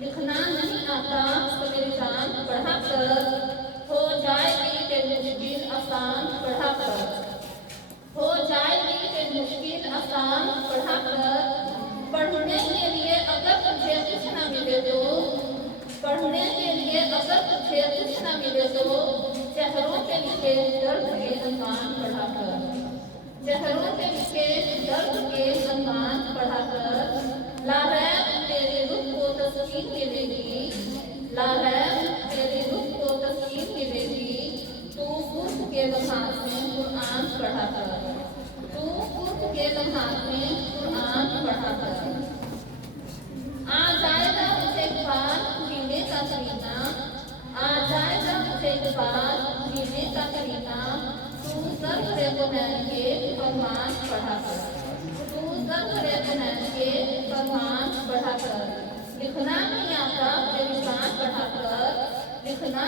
लिखना नहीं आता तो मेरी जान पढ़ा कर, हो जाएगी तेरी मुश्किल आसान पढ़ा कर, हो जाएगी तेरी मुश्किल आसान पढ़ा कर। पढ़ने के लिए अगर तुझे कुछ ना मिले तो, पढ़ने के लिए अगर तुझे कुछ ना मिले तो, चेहरों पे लिखे दर्द के अंगान पढ़ा कर, चेहरों पे लिखे दर्द के अंगान पढ़ा कर। लारैब तेरे रुख को तस्कीन मिलेगी, लारैब तेरे रुख को तस्कीन मिलेगी। तू कुर्ब के लम्हात में कुरान पढ़ा कर, तू कुर्ब के लम्हात में कुरान पढ़ा कर। आ जाएगा मुझे इकबाल जीने का करीना, आ जाएगा मुझे इकबाल जीने का करीना। तू जर करे बुनैन के फरमान पढ़ा कर, तू जर करे बुनैन के फरमान पढ़ा कर। लिखना नहीं आता तेरी शान पढ़ा कर, लिखना